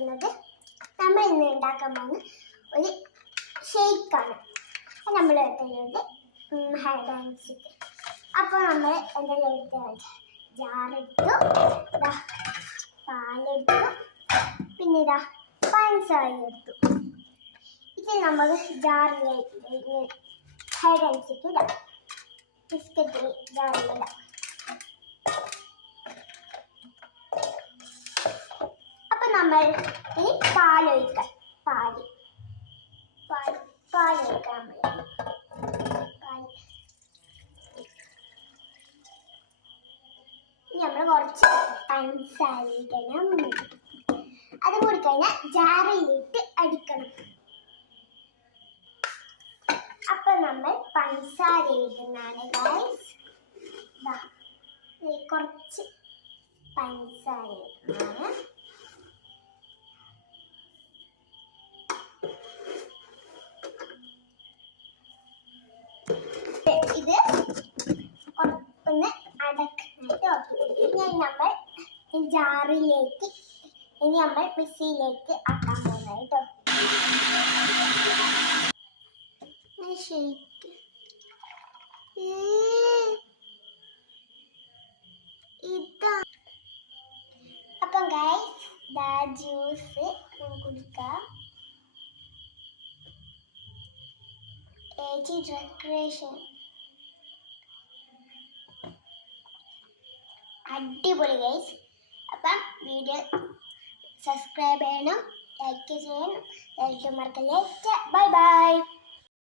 വന്നിരിക്കുന്നത് നമ്മൾ ഇന്ന് ഉണ്ടാക്കാൻ പോകുന്ന ഒരു ഷേക്കാണ്. നമ്മൾ എടുത്തിട്ടുണ്ട് ഹൈഡ് ആൻഡ് സീക്ക്. അപ്പോൾ നമ്മൾ എന്തെല്ലാം എടുത്ത ജാറെടുത്തു, പാലെടുത്തു, പിന്നെ ഇതാ പഞ്ചസാര എടുത്തു. ഇത് നമ്മൾ ജാറിലേക്ക് ഹൈഡ് ആൻഡ് സീക്ക് ഇടാം. ബിസ്ക്കറ്റ് ജാറിലിടാം. നമ്മൾ ഇനി പാലൊഴിക്കാം. പാലൊഴിക്കാം. നമ്മൾ കുറച്ച് പഞ്ചസാര ഇടണം. അതും കൂടി കഴിഞ്ഞാൽ ജാറിലിട്ട് അടിക്കണം. അപ്പൊ നമ്മൾ പഞ്ചസാര ഇടുന്നതാണ് ഗൈസ്. കുറച്ച് പഞ്ചസാര ഇടുന്നതാണ്. ഇത് ഒന്ന് അടക്കാനായിട്ട് ഇനി നമ്മൾ ജാറിലേക്ക് മിക്സിയിലേക്ക് ആക്കാൻ പോകുന്നത് കേട്ടോ. ഷേക്ക് ഇതാ. അപ്പം ഗൈസ് ജ്യൂസ് കുടിക്കാം. ഡെക്കറേഷൻ അടിപൊളി ഗൈസ്. അപ്പം വീഡിയോ സബ്സ്ക്രൈബ് ചെയ്യണം, ലൈക്ക് ചെയ്യണം, മറക്കല്ലേ. Bye bye.